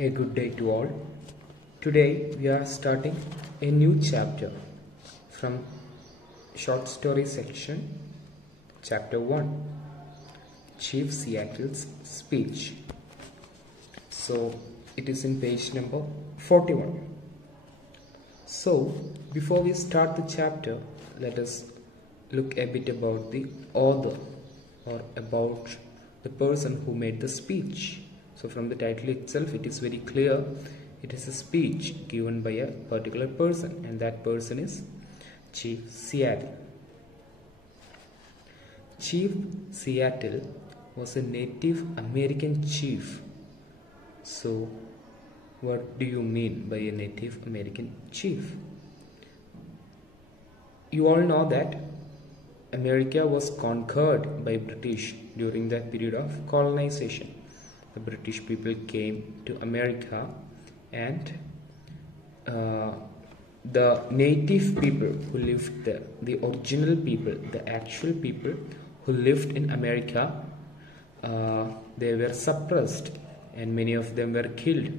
A good day to all. Today we are starting a new chapter from short story section, chapter 1, Chief Seattle's speech. So it is in page number 41. So before we start the chapter, let us look a bit about the author or about the person who made the speech. So from the title itself, it is very clear it is a speech given by a particular person, and that person is Chief Seattle. Chief Seattle was a Native American chief. So what do you mean by a Native American chief? You all know that America was conquered by British during that period of colonization. The British people came to America, and the native people who lived there, the original people, the actual people who lived in America, they were suppressed, and many of them were killed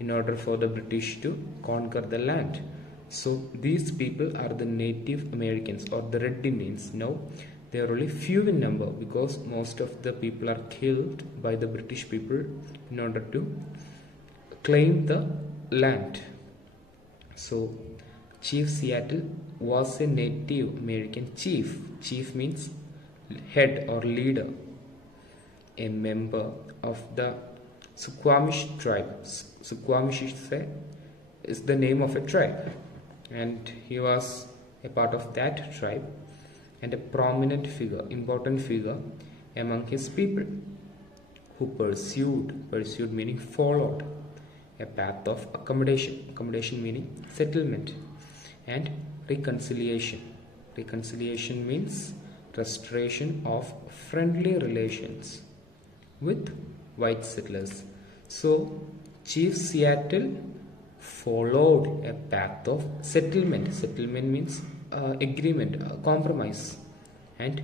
in order for the British to conquer the land. So these people are the Native Americans, or the Red Indians. Now they are only few in number because most of the people are killed by the British people in order to claim the land. So Chief Seattle was a Native American chief. Chief means head or leader, a member of the Squamish tribe. Squamish is the name of a tribe, and he was a part of that tribe and a prominent figure, important figure among his people, who pursued meaning followed, a path of accommodation meaning settlement, and reconciliation. Reconciliation means restoration of friendly relations with white settlers. So Chief Seattle followed a path of settlement. Settlement means agreement, compromise, and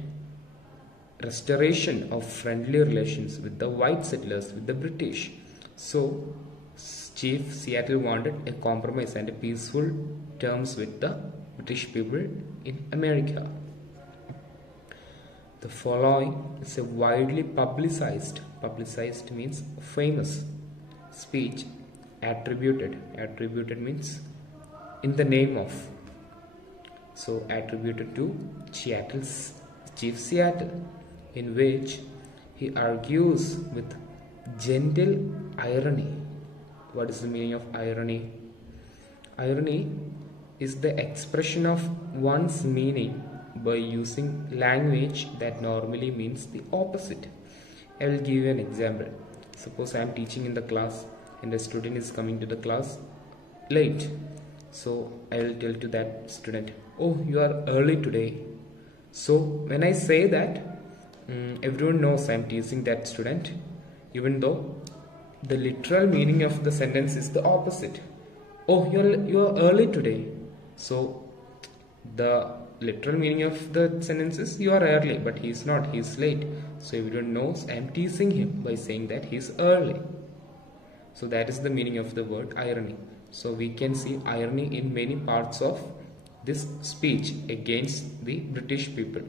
restoration of friendly relations with the white settlers, with the British. So Chief Seattle wanted a compromise and a peaceful terms with the British people in America. The following is a widely publicized means famous speech attributed means in the name of, so attributed to Chief Seattle, in which he argues with gentle irony. What is the meaning of irony? Irony is the expression of one's meaning by using language that normally means the opposite. I will give you an example. Suppose I am teaching in the class and a student is coming to the class late. So I will tell to that student, "Oh, you are early today." So when I say that, everyone knows I am teasing that student, even though the literal meaning of the sentence is the opposite. "Oh, you are early today." So the literal meaning of the sentence is you are early, but he is not, he is late. So everyone knows I am teasing him by saying that he is early. So that is the meaning of the word irony. So we can see irony in many parts of this speech against the British people.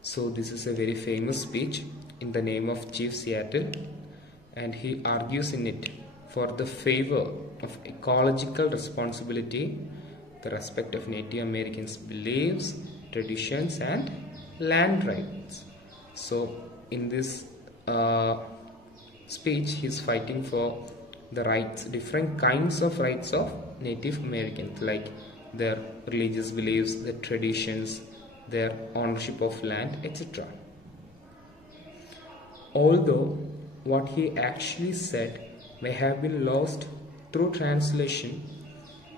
So this is a very famous speech in the name of Chief Seattle, and he argues in it for the favor of ecological responsibility, the respect of Native Americans' beliefs, traditions, and land rights. So in this speech, he is fighting for the rights, different kinds of rights of Native Americans, like their religious beliefs, their traditions, their ownership of land, etc. Although what he actually said may have been lost through translation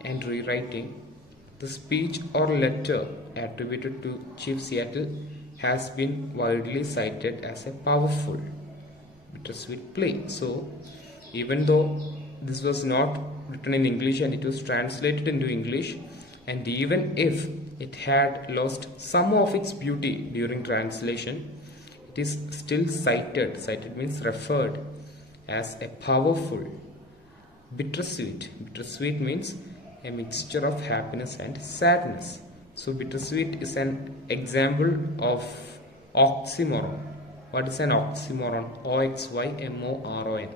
and rewriting, the speech or letter attributed to Chief Seattle has been widely cited as a powerful, bittersweet play. So even though this was not written in English and it was translated into English, and even if it had lost some of its beauty during translation, it is still cited means referred as a powerful. Bittersweet. Bittersweet means a mixture of happiness and sadness. So bittersweet is an example of oxymoron. What is an oxymoron? O-X-Y-M-O-R-O-N.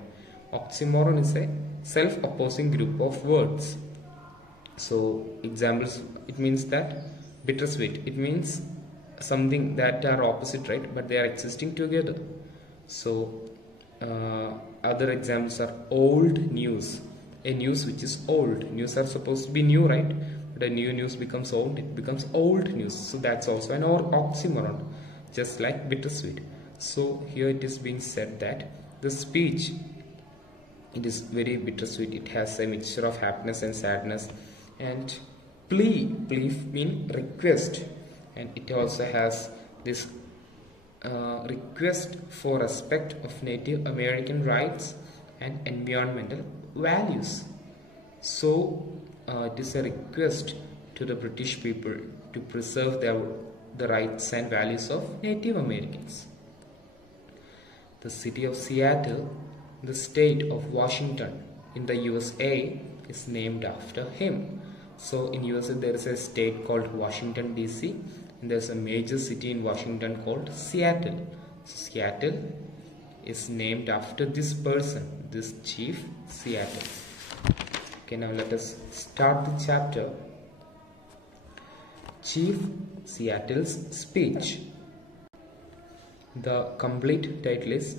Oxymoron is a self-opposing group of words. So examples, it means that bittersweet, it means something that are opposite, right? But they are existing together. So other examples are old news. A news which is old. News are supposed to be new, right? But a new news becomes old, it becomes old news. So that's also an oxymoron, just like bittersweet. So here it is being said that the speech, it is very bittersweet. It has a mixture of happiness and sadness. And plea mean request, and it also has this request for respect of Native American rights and environmental values. So it is a request to the British people to preserve the rights and values of Native Americans. The city of Seattle, the state of Washington in the USA, is named after him. So in USA there is a state called Washington DC, and there's a major city in Washington called Seattle. So Seattle is named after this person, this Chief Seattle. Okay, now let us start the chapter. Chief Seattle's speech. The complete title is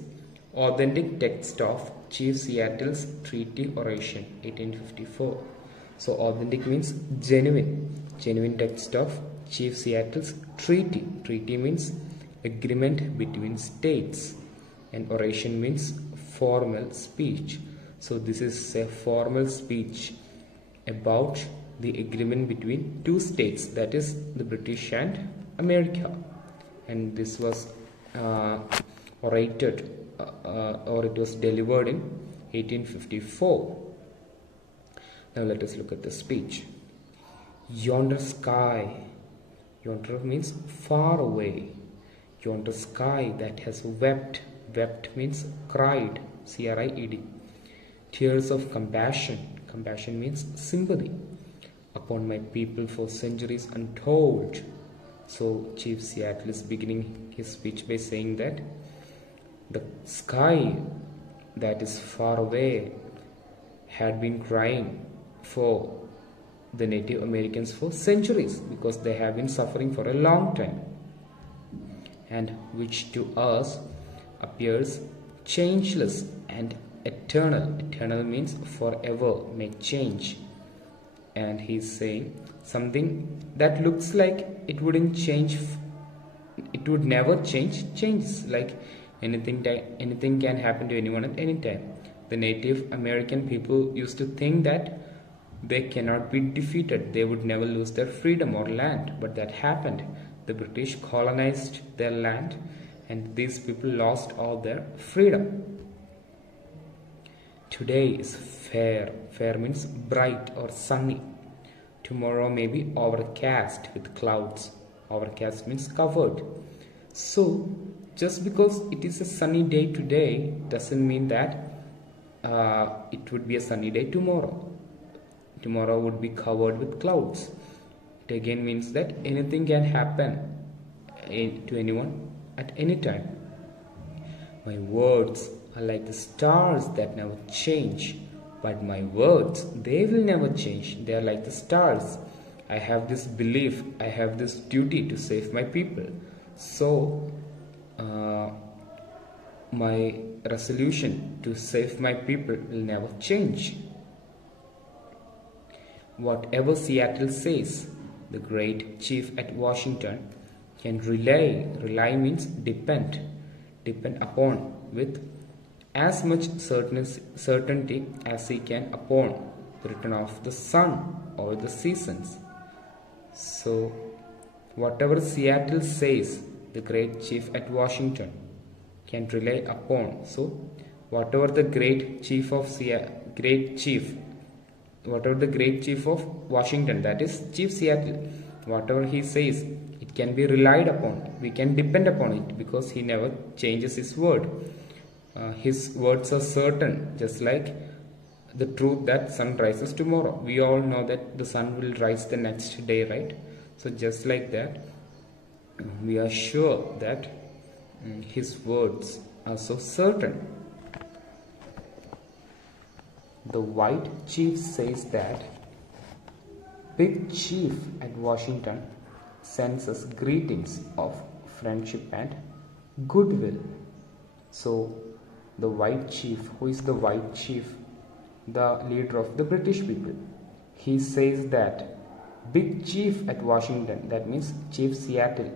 Authentic Text of Chief Seattle's Treaty Oration 1854. So authentic means genuine text of Chief Seattle's treaty. Treaty means agreement between states, and oration means formal speech. So this is a formal speech about the agreement between two states, that is the British and America, and this was orated or it was delivered in 1854. Now let us look at the speech. Yonder sky, yonder means far away, yonder sky that has wept means cried, C-R-I-E-D, tears of compassion means sympathy, upon my people for centuries untold. So Chief Seattle is beginning his speech by saying that the sky that is far away had been crying for the Native Americans for centuries, because they have been suffering for a long time, and which to us appears changeless and eternal. Eternal means forever, may change. And he's saying something that looks like it wouldn't change, it would never change, changes. Like anything can happen to anyone at any time. The Native American people used to think that they cannot be defeated, they would never lose their freedom or land, but that happened. The British colonized their land, and these people lost all their freedom. Today is fair. Fair means bright or sunny. Tomorrow may be overcast with clouds. Overcast means covered. So just because it is a sunny day today doesn't mean that it would be a sunny day tomorrow. Tomorrow would be covered with clouds. It again means that anything can happen to anyone at any time. My words are like the stars that never change, but my words, they will never change. They are like the stars. I have this belief, I have this duty to save my people. So my resolution to save my people will never change. Whatever Seattle says, the great chief at Washington can rely. Rely means depend upon with as much certainty as he can upon the return of the sun or the seasons. So whatever Seattle says, the great chief at Washington can rely upon. So whatever the great chief of Washington, that is Chief Seattle, whatever he says, it can be relied upon. We can depend upon it because he never changes his word. his words are certain, just like the truth that sun rises tomorrow. We all know that the sun will rise the next day, right? So just like that, we are sure that his words are so certain. The white chief says that big chief at Washington sends us greetings of friendship and goodwill. So the white chief, who is the white chief? The leader of the British people. He says that big chief at Washington, that means Chief Seattle,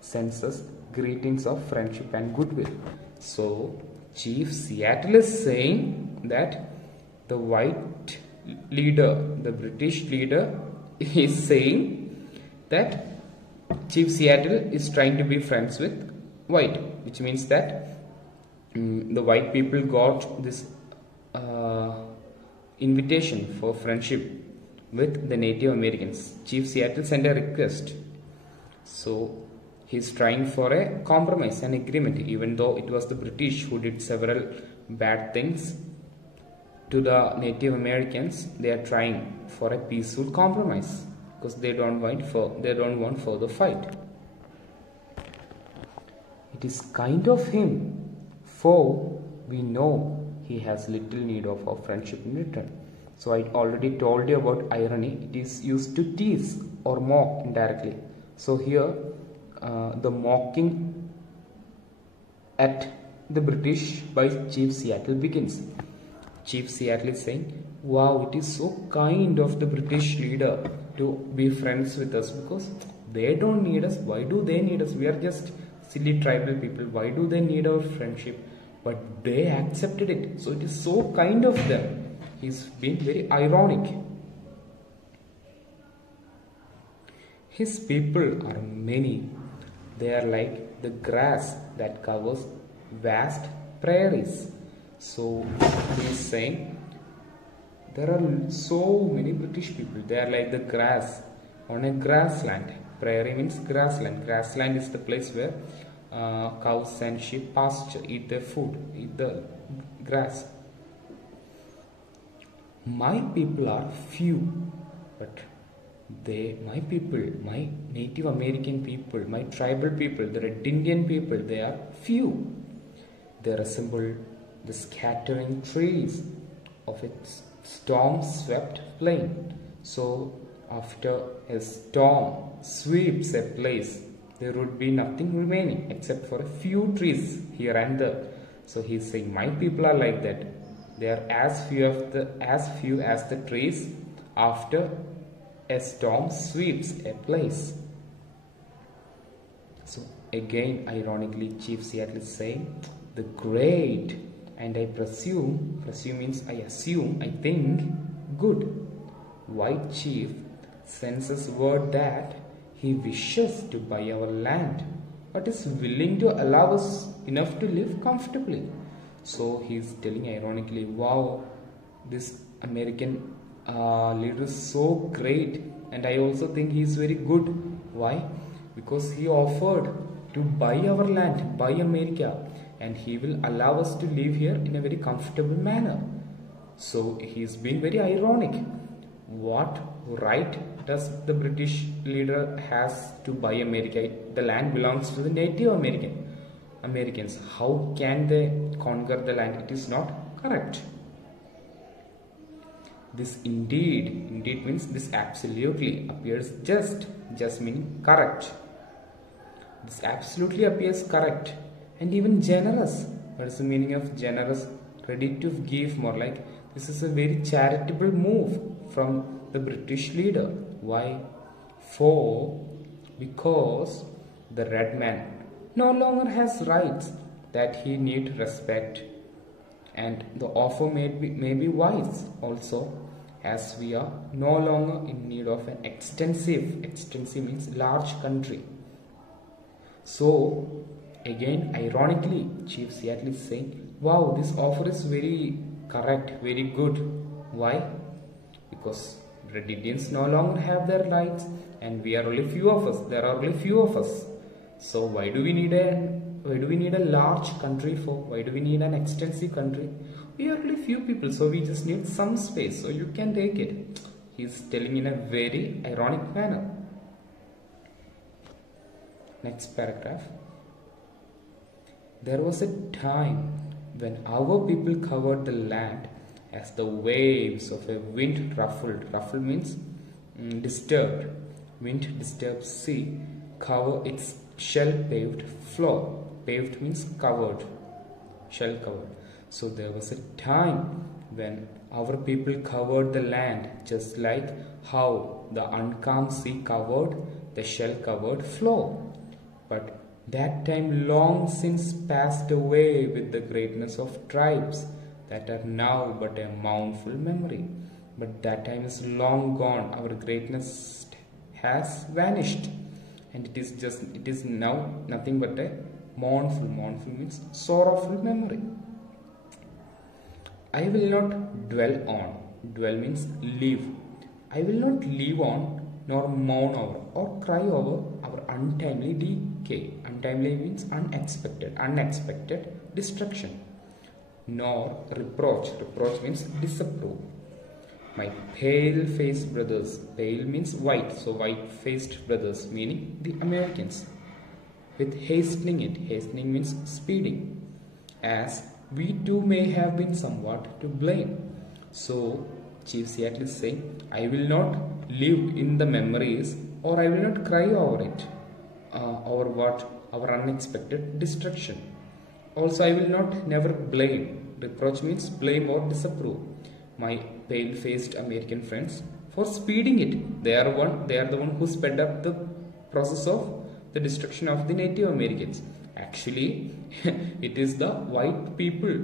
sends us greetings of friendship and goodwill. So Chief Seattle is saying that the white leader, the British leader, is saying that Chief Seattle is trying to be friends with white, which means that the white people got this invitation for friendship with the Native Americans. Chief Seattle sent a request. So he's trying for a compromise, an agreement, even though it was the British who did several bad things to the Native Americans. They are trying for a peaceful compromise because they don't want further fight. It is kind of him, for we know he has little need of our friendship in return. So I already told you about irony. It is used to tease or mock indirectly. So here the mocking at the British by Chief Seattle begins. Chief Seattle is saying, wow, it is so kind of the British leader to be friends with us, because they don't need us. Why do they need us? We are just silly tribal people. Why do they need our friendship? But they accepted it. So it is so kind of them. He's being very ironic. His people are many. They are like the grass that covers vast prairies. So he is saying there are so many British people. They are like the grass on a grassland. Prairie means grassland. Grassland is the place where cows and sheep pasture, eat their food, eat the grass. My people are few, but my people, my Native American people, my tribal people, the Red Indian people, they are few. They resemble the scattering trees of a storm-swept plain. So after a storm sweeps a place, there would be nothing remaining except for a few trees here and there. So he's saying my people are like that. They are as few as the trees after a storm sweeps a place. So again, ironically, Chief Seattle is saying the great, and I presume means I assume, I think, good white chief sends us word that he wishes to buy our land, but is willing to allow us enough to live comfortably. So he's telling ironically, wow, this American leader is so great, and I also think he is very good. Why? Because he offered to buy our land, buy America, and he will allow us to live here in a very comfortable manner. So he's been very ironic. What right does the British leader has to buy America? The land belongs to the Native Americans. How can they conquer the land? It is not correct. This indeed means this absolutely appears just meaning correct. This absolutely appears correct and even generous. What is the meaning of generous? Ready to give more, like this is a very charitable move from the British leader. Why? Because the red man no longer has rights that he need respect, and the offer may be wise also, as we are no longer in need of an extensive means large country. So again, ironically, Chief Seattle is saying, wow, this offer is very correct, very good. Why? Because Red Indians no longer have their rights, and we are only few of us. There are only few of us. So why do we need a we need a large country for? Why do we need an extensive country? We are only few people, so we just need some space, so you can take it. He's telling in a very ironic manner. Next paragraph. There was a time when our people covered the land as the waves of a wind ruffled. Ruffled means disturbed. Wind disturbed sea cover its shell-paved floor. Paved means covered, shell covered. So there was a time when our people covered the land just like how the uncalm sea covered the shell-covered floor. But that time long since passed away with the greatness of tribes that are now but a mournful memory. But that time is long gone. Our greatness has vanished, and it is now nothing but a mournful. Mournful means sorrowful memory. I will not dwell on. Dwell means live. I will not live on nor mourn over or cry over our untimely decay. Untimely means unexpected. Unexpected destruction. Nor reproach. Reproach means disapprove. My pale-faced brothers. Pale means white. So white-faced brothers meaning the Americans. With hastening it. Hastening means speeding. As we too may have been somewhat to blame. So Chief Seattle is saying, I will not live in the memories, or I will not cry over it, over what? Our unexpected destruction. Also, I will not never blame. Reproach means blame or disapprove my pale-faced American friends for speeding it. They are the one who sped up the process of the destruction of the Native Americans. Actually, it is the white people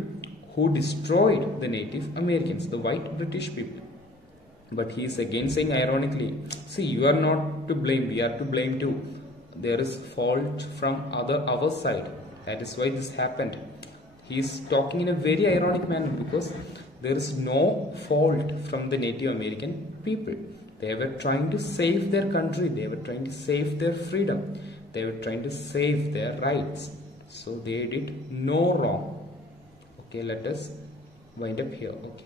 who destroyed the Native Americans, the white British people. But he is again saying ironically, see, you are not to blame, we are to blame too. There is fault from our side. That is why this happened. He is talking in a very ironic manner because there is no fault from the Native American people. They were trying to save their country. They were trying to save their freedom. They were trying to save their rights. So they did no wrong. Okay, let us wind up here. Okay.